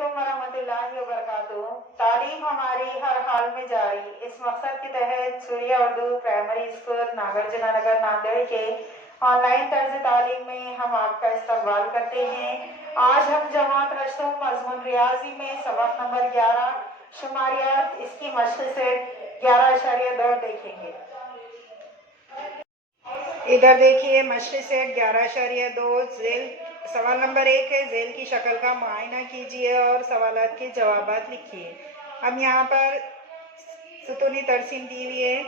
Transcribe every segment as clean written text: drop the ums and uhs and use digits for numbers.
अस्सलामुअलैकुम वरहमतुल्लाहि वबरकातुहू। तालीम हमारी हर हाल में जारी, इस मकसद के तहत सूर्या उर्दू प्राइमरी स्कूल नागार्जुन नगर नांदेड़ के ऑनलाइन तर्ज तालीम में हम आपका इस्तकबाल करते हैं। आज हम जमात रसूम मजमून रियाजी में सबक नंबर 11 शुमारियात इसकी मश्क से 11.2 देखेंगे। इधर देखिए मश्क से 11.2 जेल सवाल नंबर 1 है। जेल की शक्ल का मुआयना कीजिए और सवालात के जवाबात लिखिए। अब यहाँ पर सुतूनी तरसीम दी हुई है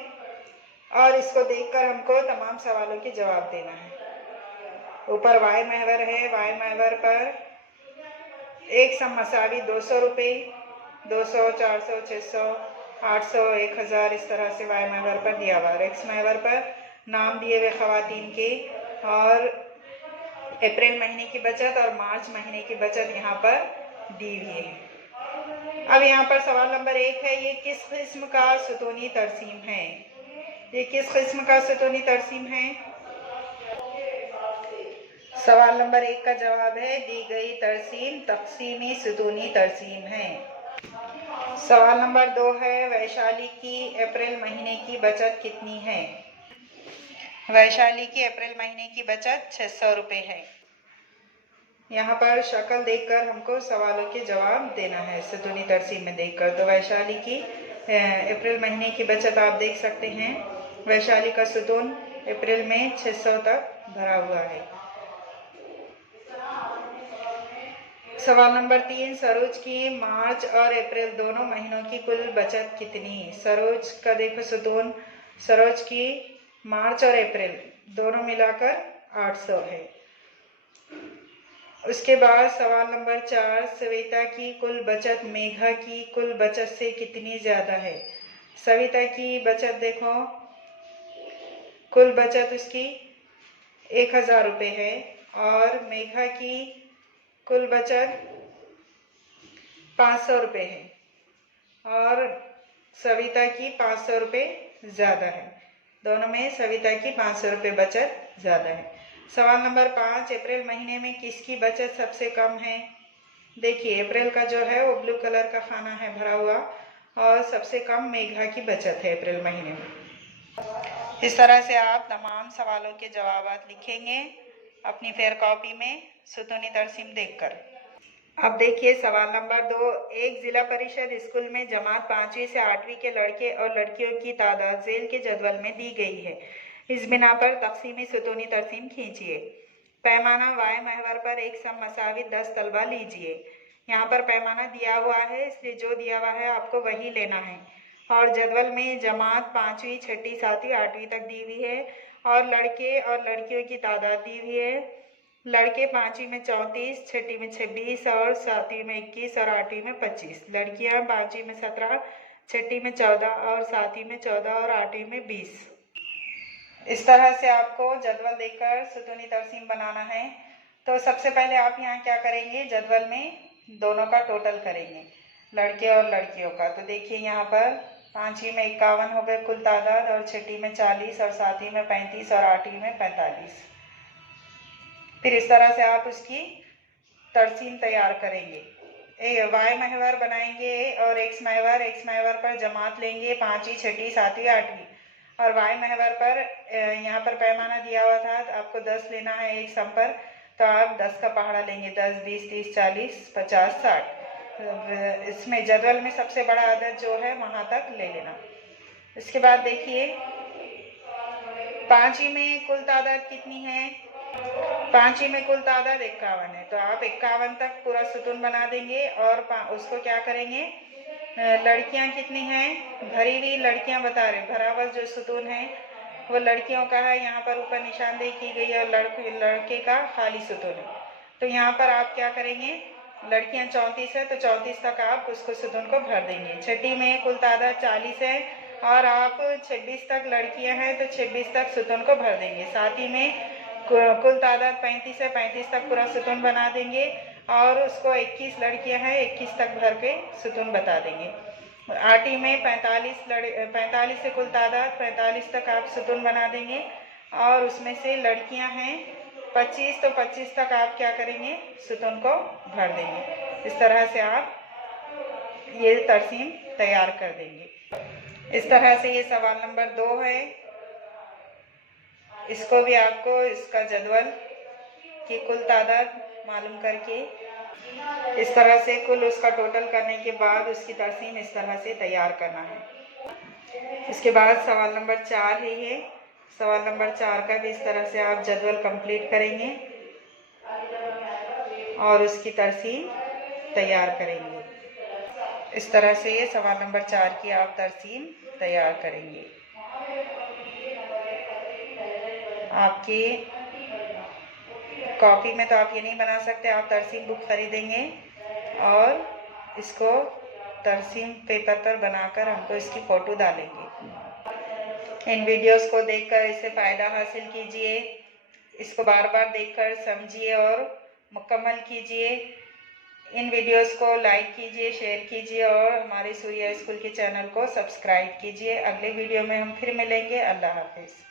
और इसको देखकर हमको तमाम सवालों के जवाब देना है। ऊपर वाई महवर है, वाई महवर पर एक सम मसावी 200 रुपये, 200, 400, 600, 800, 1000 इस तरह से वाई महवर पर दिया हुआ है। एक्स महवर पर नाम दिए हुए खवातीन के और अप्रैल महीने की बचत और मार्च महीने की बचत यहाँ पर दी हुई है। अब यहाँ पर सवाल नंबर 1 है, ये किस किस्म का सुतूनी तरसीम है? ये किस किस्म का सुतूनी तरसीम है? सवाल नंबर 1 का जवाब है दी गई तरसीम तक़सीमी सुतूनी तरसीम है। सवाल नंबर 2 है, वैशाली की अप्रैल महीने की बचत कितनी है? वैशाली की अप्रैल महीने की बचत 600 रुपये है। यहाँ पर शक्ल देखकर हमको सवालों के जवाब देना है सुतूनी तरसीम में देखकर। तो वैशाली की अप्रैल महीने की बचत आप देख सकते हैं। वैशाली का सुतून अप्रैल में 600 तक भरा हुआ है। सवाल नंबर 3, सरोज की मार्च और अप्रैल दोनों महीनों की कुल बचत कितनी? सरोज का देखो सुतून, सरोज की मार्च और अप्रैल दोनों मिलाकर 800 है। उसके बाद सवाल नंबर 4, सविता की कुल बचत मेघा की कुल बचत से कितनी ज़्यादा है? सविता की बचत देखो, कुल बचत उसकी 1000 रुपये है और मेघा की कुल बचत 500 रुपये है और सविता की 500 रुपये ज़्यादा है। दोनों में सविता की 500 रुपये बचत ज़्यादा है। सवाल नंबर 5, अप्रैल महीने में किसकी बचत सबसे कम है? देखिए अप्रैल का जो है वो ब्लू कलर का खाना है भरा हुआ और सबसे कम मेघा की बचत है अप्रैल महीने में। इस तरह से आप तमाम सवालों के जवाबात लिखेंगे अपनी फेयर कॉपी में सुतूनी तरसीम देखकर। अब देखिए सवाल नंबर 2, एक जिला परिषद स्कूल में जमात 5वीं से 8वीं के लड़के और लड़कियों की तादाद जेल के जदवल में दी गई है। इस बिना पर तक़सीमी सुतूनी तरसीम खींचिए। पैमाना वाई महवर पर एक सम मसावी 10 तलबा लीजिए। यहाँ पर पैमाना दिया हुआ है, इसलिए जो दिया हुआ है आपको वही लेना है। और जदवल में जमात 5वीं, 6ठी, 7वीं, 8वीं तक दी हुई है और लड़के और लड़कियों की तादाद दी हुई है। लड़के 5वीं में 34, 6ठी में 26 और 7वीं में 21 और 8वीं में 25। लड़कियां 5वीं में 17, 6ठी में 14 और 7वीं में 14 और 8वीं में 20। इस तरह से आपको जदवल देकर सुतूनी तरसीम बनाना है। तो सबसे पहले आप यहाँ क्या करेंगे, जदवल में दोनों का टोटल करेंगे, लड़के और लड़कियों का। तो देखिए यहाँ पर 5वीं में 51 हो गए कुल तादाद और 6ठी में 40 और 7वीं में 35 और 8वीं में 45। फिर इस तरह से आप उसकी तरसीम तैयार करेंगे। वाई महवर बनाएंगे और एक्स महवर पर जमात लेंगे 5वीं, 6ठी, 7वीं, 8वीं और वाई महवर पर यहाँ पर पैमाना दिया हुआ था आपको 10 लेना है एक सम पर, तो आप 10 का पहाड़ा लेंगे। 10, 20, 30, 40, 50, 60। इसमें जदवल में सबसे बड़ा अदद जो है वहाँ तक ले लेना। इसके बाद देखिए 5वीं में कुल तादाद कितनी है? 5वीं में कुल तादाद 51 है, तो आप 51 तक पूरा सुतून बना देंगे और उसको क्या करेंगे, लड़कियां कितनी हैं, भरी हुई लड़कियां बता रहे, भरा हुआ जो सुतून है वो लड़कियों का है, यहाँ पर ऊपर निशानदेही की गई है और लड़के का खाली सुतून है। तो यहाँ पर आप क्या करेंगे, लड़कियां 34 है तो 34 तक आप उसको सुतून को भर देंगे। 6ठी में कुल तादाद 40 है और आप 26 तक लड़कियां हैं तो 26 तक सुतून को भर देंगे। 7वीं में कुल तादाद 35 है, 35 तक पूरा सुतून बना देंगे और उसको 21 लड़कियां हैं 21 तक भर के सुतून बता देंगे। 8वीं में 45 से कुल तादाद 45 तक आप सुतून बना देंगे और उसमें से लड़कियां हैं 25, तो 25 तक आप क्या करेंगे, सुतून को भर देंगे। इस तरह से आप ये तरसीम तैयार कर देंगे। इस तरह से ये सवाल नंबर 2 है। इसको भी आपको इसका जदवल की कुल तादाद मालूम करके इस तरह से कुल उसका टोटल करने के बाद उसकी तरसीम इस तरह से तैयार करना है। इसके बाद सवाल नंबर 4 है ये। सवाल नंबर 4 का भी इस तरह से आप जदवल कंप्लीट करेंगे और उसकी तरसीम तैयार करेंगे। इस तरह से ये सवाल नंबर 4 की आप तरसीम तैयार करेंगे। आपकी कॉपी में तो आप ये नहीं बना सकते, आप तरसीम बुक खरीदेंगे और इसको तरसीम पेपर पर बनाकर हमको इसकी फ़ोटो डालेंगे। इन वीडियोस को देखकर इससे फ़ायदा हासिल कीजिए, इसको बार बार देखकर समझिए और मुकम्मल कीजिए। इन वीडियोस को लाइक कीजिए, शेयर कीजिए और हमारे सूर्या स्कूल के चैनल को सब्सक्राइब कीजिए। अगले वीडियो में हम फिर मिलेंगे। अल्लाह हाफिज़।